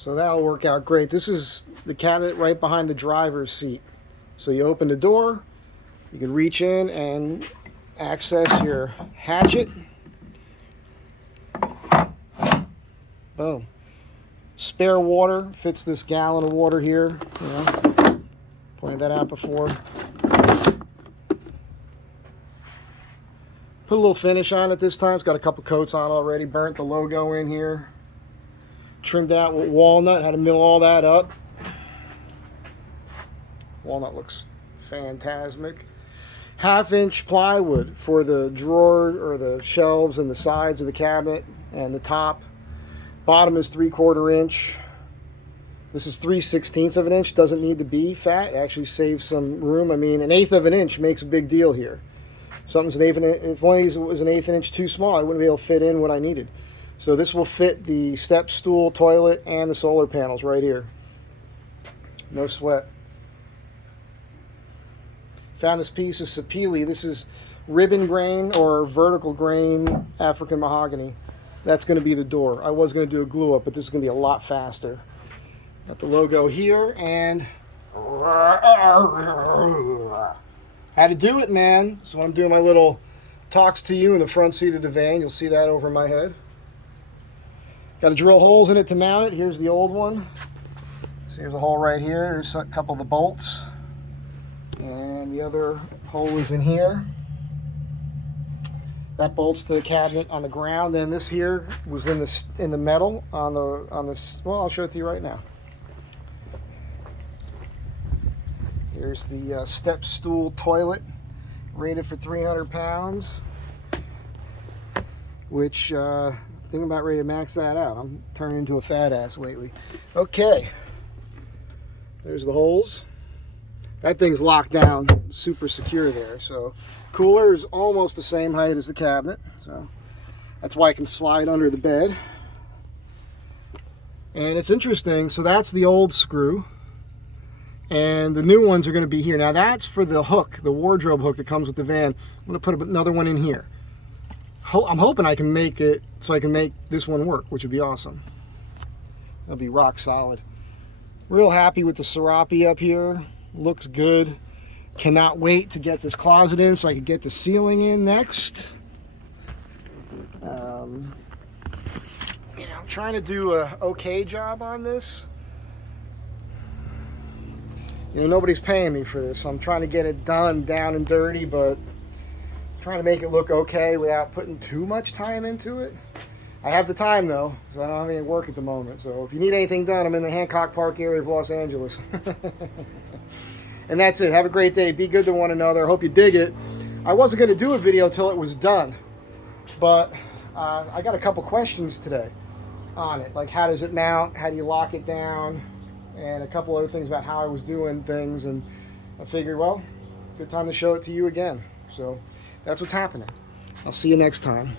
So that'll work out great. This is the cabinet right behind the driver's seat. So you open the door, you can reach in and access your hatchet. Boom. Spare water, fits this gallon of water here. You know, pointed that out before. Put a little finish on it this time. It's got a couple coats on already. Burnt the logo in here. Trimmed out with walnut. Had to mill all that up. Walnut looks phantasmic. 1/2-inch plywood for the drawer or the shelves and the sides of the cabinet and the top. Bottom is 3/4 inch. This is 3/16 of an inch. Doesn't need to be fat. It actually saves some room. I mean, 1/8 of an inch makes a big deal here. Something's an 1/8 inch. If one of these was an 1/8 inch too small, I wouldn't be able to fit in what I needed. So this will fit the step stool, toilet, and the solar panels right here. No sweat. Found this piece of sapele. This is ribbon grain or vertical grain African mahogany. That's going to be the door. I was going to do a glue up, but this is going to be a lot faster. Got the logo here, and had to do it, man. So I'm doing my little talks to you in the front seat of the van. You'll see that over my head. Got to drill holes in it to mount it. Here's the old one. So here's a hole right here. There's a couple of the bolts. And the other hole is in here. That bolts to the cabinet on the ground. Then this here was in the metal on this. Well, I'll show it to you right now. Here's the step stool toilet, rated for 300 pounds. Which thinking about ready to max that out. I'm turning into a fat ass lately. Okay, there's the holes. That thing's locked down, super secure there. So cooler is almost the same height as the cabinet. So that's why I can slide under the bed. And it's interesting. So that's the old screw. And the new ones are going to be here. Now that's for the hook, the wardrobe hook that comes with the van. I'm going to put another one in here. I'm hoping I can make it so I can make this one work, which would be awesome. That'll be rock solid. Real happy with the serape up here. Looks good. Cannot wait to get this closet in so I can get the ceiling in next. I'm trying to do a okay job on this. Nobody's paying me for this, so I'm trying to get it done down and dirty, but trying to make it look okay without putting too much time into it. I have the time though, because I don't have any work at the moment. So if you need anything done, I'm in the Hancock Park area of Los Angeles. And that's it. Have a great day. Be good to one another. Hope you dig it. I wasn't going to do a video till it was done, but I got a couple questions today on it. Like, how does it mount? How do you lock it down? And a couple other things about how I was doing things. And I figured, well, good time to show it to you again. So that's what's happening. I'll see you next time.